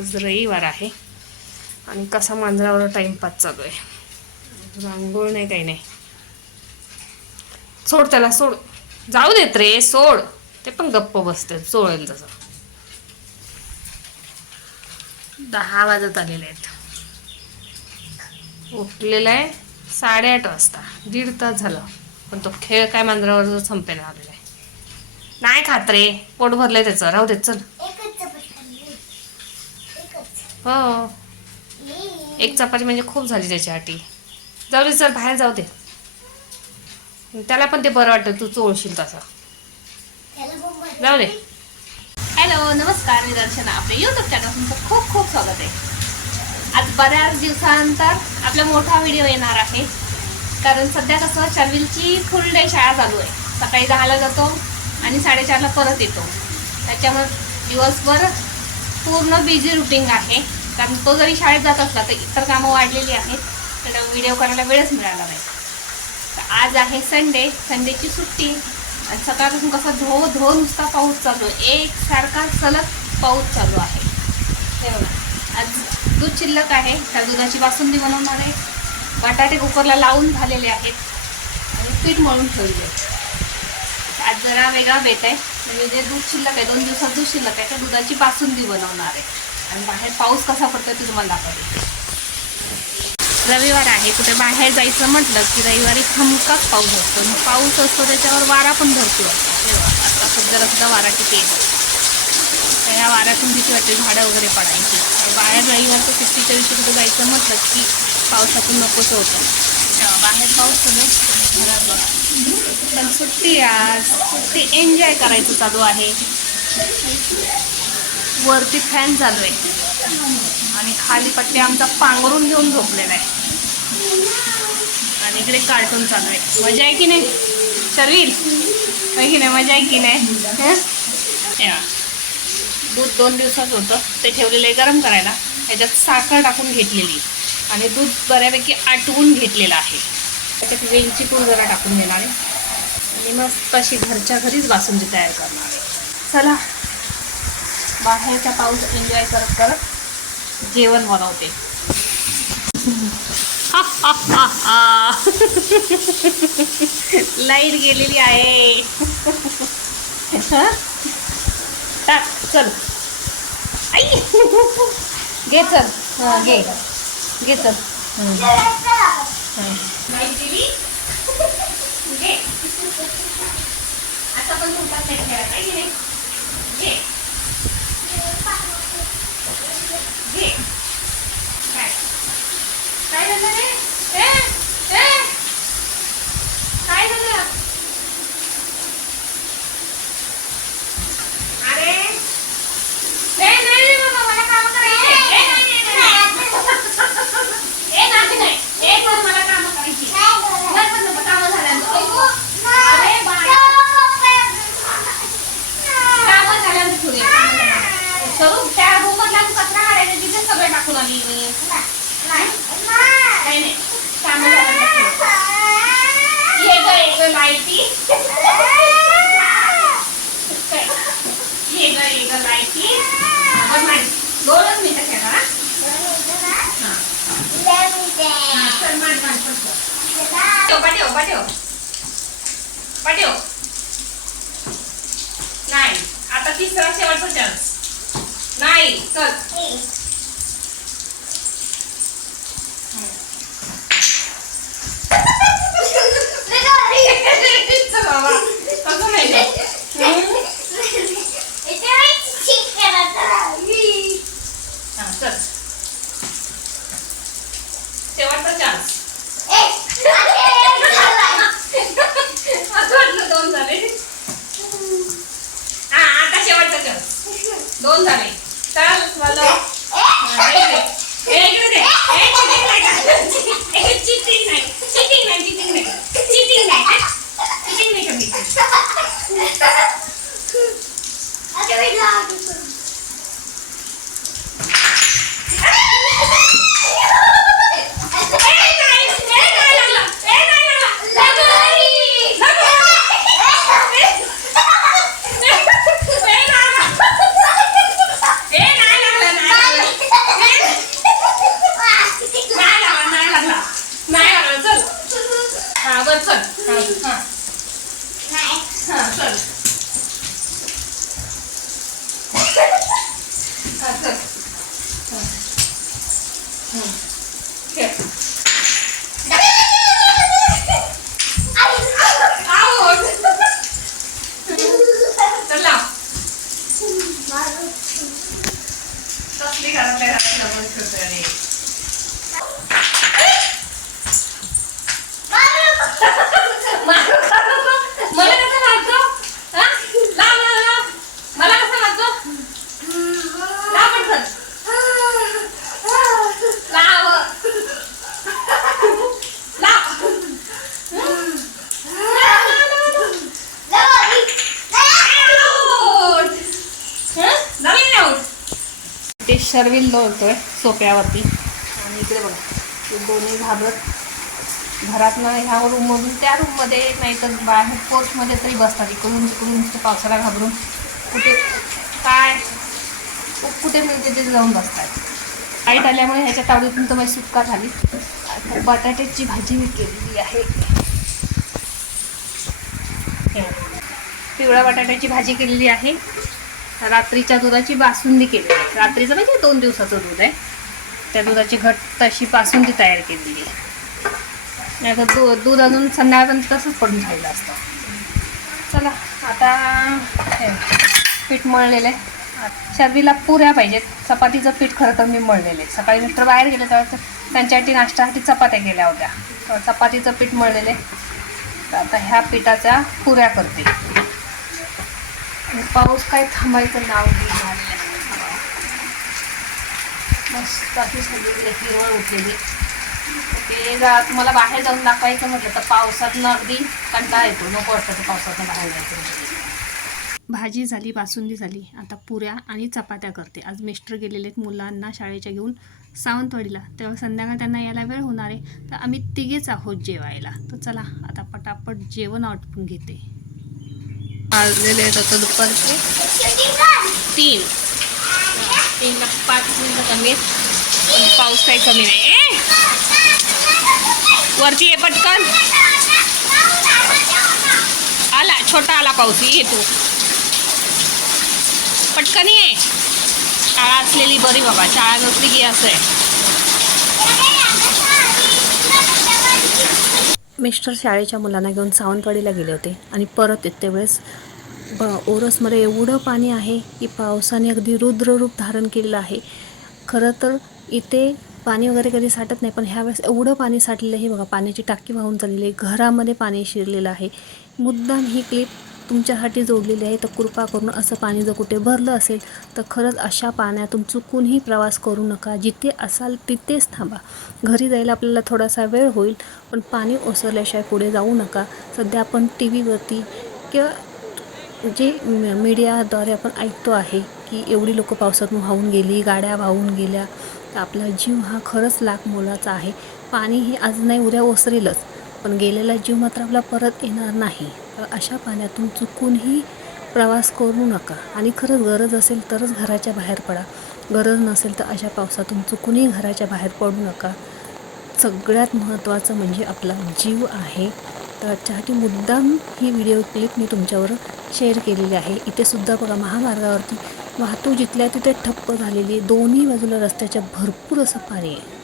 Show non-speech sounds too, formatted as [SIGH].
आज रविवार आहे आणि कसा मांजरावर टाइमपास चालू आहे. रांगोळ नाही काही नाही. सोड त्याला सोड. जाऊ देत रे सोड. ते पण गप्प बसते चोळेल तसं. दहा वाजत आलेले आहेत. उठलेला आहे साडेआठ वाजता. दीड तास झालं. पण तो खेळ काय मांजरावर संपेला आलेला आहे. नाही खात रे. पोट भरलंय त्याचं. राहू देत चल. हो. एक चपाती म्हणजे खूप झाली त्याच्यासाठी जाऊ दे चल बाहेर जाऊ दे. त्याला पण ते बरं वाटतं तू चोळशील तसं. जाऊ दे. हॅलो नमस्कार मी दर्शना. आपल्या युट्यूब चॅनल तुमचं खूप खूप स्वागत आहे. आज बऱ्याच दिवसानंतर आपला मोठा व्हिडिओ येणार आहे. कारण सध्या कसं शर्विलची फुल डे शाळा चालू आहे. सकाळी दहाला जातो आणि साडेचारला परत येतो. त्याच्यामुळे दिवसभर पूर्ण बिझी रुटीन आहे. कारण तो जरी शाळेत जात असला तर इतर कामं वाढलेली आहेत. तर व्हिडिओ करायला वेळच मिळाला नाही. तर आज आहे संडे संडेची सुट्टी. आणि सकाळपासून कसा धो धो नुसता पाऊस चालू एक सारखा सलग पाऊस चालू आहे. हे आज दूध शिल्लक आहे. त्या दुधाची बासुंदी बनवणार आहे. बटाटे कुकरला लावून झालेले आहेत. आणि पीठ मळून ठेवले आज जरा वेगळा बेत आहे. म्हणजे जे दूध शिल्लक आहे दोन दिवसात दूध शिल्लक आहे त्या दुधाची बासुंदी बनवणार आहे. आणि बाहेर पाऊस कसा पडतोय ते तुम्हाला दाखवते. रविवार आहे कुठे बाहेर जायचं म्हटलं की रविवारी हमखास पाऊस असतो. मग पाऊस असतो त्याच्यावर वारा पण भरपूर असतो. आता सध्याला सुद्धा वारा किती येतो तर ह्या वाऱ्यातून भीती वाटते झाडं वगैरे पडायची. बाहेर रविवारचं सुट्टीच्या दिवशी कुठे जायचं म्हटलं की पावसातून नकोच होतं. बाहेर पाऊस चालू घरात बघा. पण सुट्टी आज सुट्टी एन्जॉय करायचं चालू आहे. वरती फॅन चालू आहे. आणि खाली पट्टी आमचा पांघरून घेऊन झोपलेला आहे. आणि इकडे कार्टून चालू आहे. मजा आहे की नाही? शर्वील आहे की नाही? मजा आहे की नाही? या. दूध दोन दिवसात होतं. ते ठेवलेलं आहे गरम करायला. त्याच्यात साखर टाकून घेतलेली. आणि दूध बऱ्यापैकी आटवून घेतलेलं आहे. त्याच्यात वेलची पूड जरा टाकून देणार आहे. आणि मस्त अशी घरच्या घरीच बासुंदी तयार करणार आहे. चला बाहेरचा पाऊस एन्जॉय करत करत जेवण बनवते. लाइट गेलेली आहे. टाक चल. आई! घे चल. हां घे. घे चल. हं. आता पण मोठा सेट ठेवायचा की नाही घे. घे. काय? काय झालं रे ए ए काय झालं अरे ए नाही रे बाबा मला काम करायचे ए नाही नाही नाही ए नाही नाही ए पण मला काम करायची नाही पण नको काम झाल्यानंतर ऐकू अरे बाळा काम झाल्यानंतर ठेवूया कामं झाल्यानंतर. स्वरूप त्या रूम मधला तू कचरा काढायचा तिथे सगळं टाकून आली मी काही नाही काम झाल्यानंतर ठेवू. ये ग ये ग लाईटी ये ग ये ग लाईटी बस नाही दोनच मिनिटं खेळणार हा? हा हा, चल मांड मांड पटकन. पाठव पाठव पाठव नाही आता तिसरा शेवटचा चान्स नाही चल. [LAUGHS] बाबा. कसं नाही ते शर्विल आहे सोप्यावरती. आणि इकडे बघा ते दोन्ही घाबरत घरातनं ह्या रूममधून त्या रूममध्ये नाही तर बाहेर पोर्चमध्ये तरी बसतात. इकडून तिकडून नुसतं पावसाला घाबरून कुठे काय कुठे म्हणजे मिळते ते जाऊन बसतात. लाइट आल्यामुळे ह्याच्या तावडीतून तर माझी सुटका झाली. बटाट्याची भाजी मी केलेली आहे. पिवळ्या बटाट्याची भाजी केलेली आहे. रात्रीच्या दुधाची बासुंदी केली आहे. रात्रीचं म्हणजे दोन दिवसाचं दूध आहे. त्या दुधाची घट्ट अशी बासुंदी तयार केलेली आहे. नाही तर दू दूध अजून संध्याकाळपर्यंत तसंच पडून राहिलं असतं. चला आता हे पीठ मळलेलं आहे. शर्दीला पुऱ्या पाहिजेत. चपातीचं पीठ खरं तर मी मळलेलं आहे. सकाळी मिस्टर बाहेर गेले तर त्यांच्यासाठी नाश्त्यासाठी चपात्या केल्या होत्या. चपातीचं पीठ मळलेलं आहे. तर आता ह्या पिठाच्या पुऱ्या करते. पाऊस काय थांबायचं नाव घेऊन आलेलं आहे मस्त अशी सगळी हिरवळ उठलेली. ते जा तुम्हाला बाहेर जाऊन दाखवायचं म्हटलं तर पावसातनं अगदी कंटाळा येतो. नको वाटतं ते पावसातनं बाहेर जायचं भाजी झाली बासुंदी झाली. आता पुऱ्या आणि चपात्या करते. आज मिस्टर गेलेले आहेत मुलांना शाळेच्या घेऊन सावंतवाडीला. तेव्हा संध्याकाळ त्यांना यायला वेळ होणार आहे. तर आम्ही तिघेच आहोत जेवायला. तर चला आता पटापट जेवण आटपून घेते. वाजलेले आहेत आता दुपारचे. तीन. तीनला पाच मिनिटं कमी आहेत. पाऊस काही कमी नाही. वरती ये पटकन. आला छोटा आला पाऊस. ये तू. पटकन ये. शाळा असलेली बरी बाबा. शाळा नसली की असं आहे. मिस्टर शाळेच्या मुलांना घेऊन सावंतवाडीला गेले होते. आणि परत येते वेळेस ब ओरसमध्ये एवढं पाणी आहे की पावसाने अगदी रुद्ररूप धारण केलेलं आहे. खरं तर इथे पाणी वगैरे कधी साठत नाही पण ह्यावेळेस एवढं पाणी साठलेलं आहे. बघा पाण्याची टाकी वाहून चाललेली आहे. घरामध्ये पाणी शिरलेलं आहे. मुद्दाम ही क्लिप तुमच्यासाठी जोडलेली आहे तर कृपा करून असं पाणी जर कुठे भरलं असेल तर खरंच अशा पाण्यातून चुकूनही प्रवास करू नका. जिथे असाल तिथेच थांबा. घरी जायला आपल्याला थोडासा वेळ होईल पण पाणी ओसरल्याशिवाय पुढे जाऊ नका. सध्या आपण टी व्हीवरती किंवा जे मीडियाद्वारे आपण ऐकतो आहे की एवढी लोक पावसातून वाहून गेली गाड्या वाहून गेल्या तर आपला जीव हा खरंच लाख मोलाचा आहे. पाणी हे आज नाही उद्या ओसरेलच. पण गेलेला जीव मात्र आपला परत येणार नाही. अशा पाण्यातून चुकूनही प्रवास करू नका. आणि खरंच गरज असेल तरच घराच्या बाहेर पडा. गरज नसेल तर अशा पावसातून चुकूनही घराच्या बाहेर पडू नका. सगळ्यात महत्त्वाचं म्हणजे आपला जीव आहे. त्याच्यासाठी मुद्दाम ही व्हिडिओ क्लिप मी तुमच्यावर शेअर केलेली आहे. इथे सुद्धा बघा महामार्गावरती वाहतूक जिथल्या तिथे ठप्प झालेली आहे दोन्ही बाजूला रस्त्याच्या भरपूर असं पाणी आहे.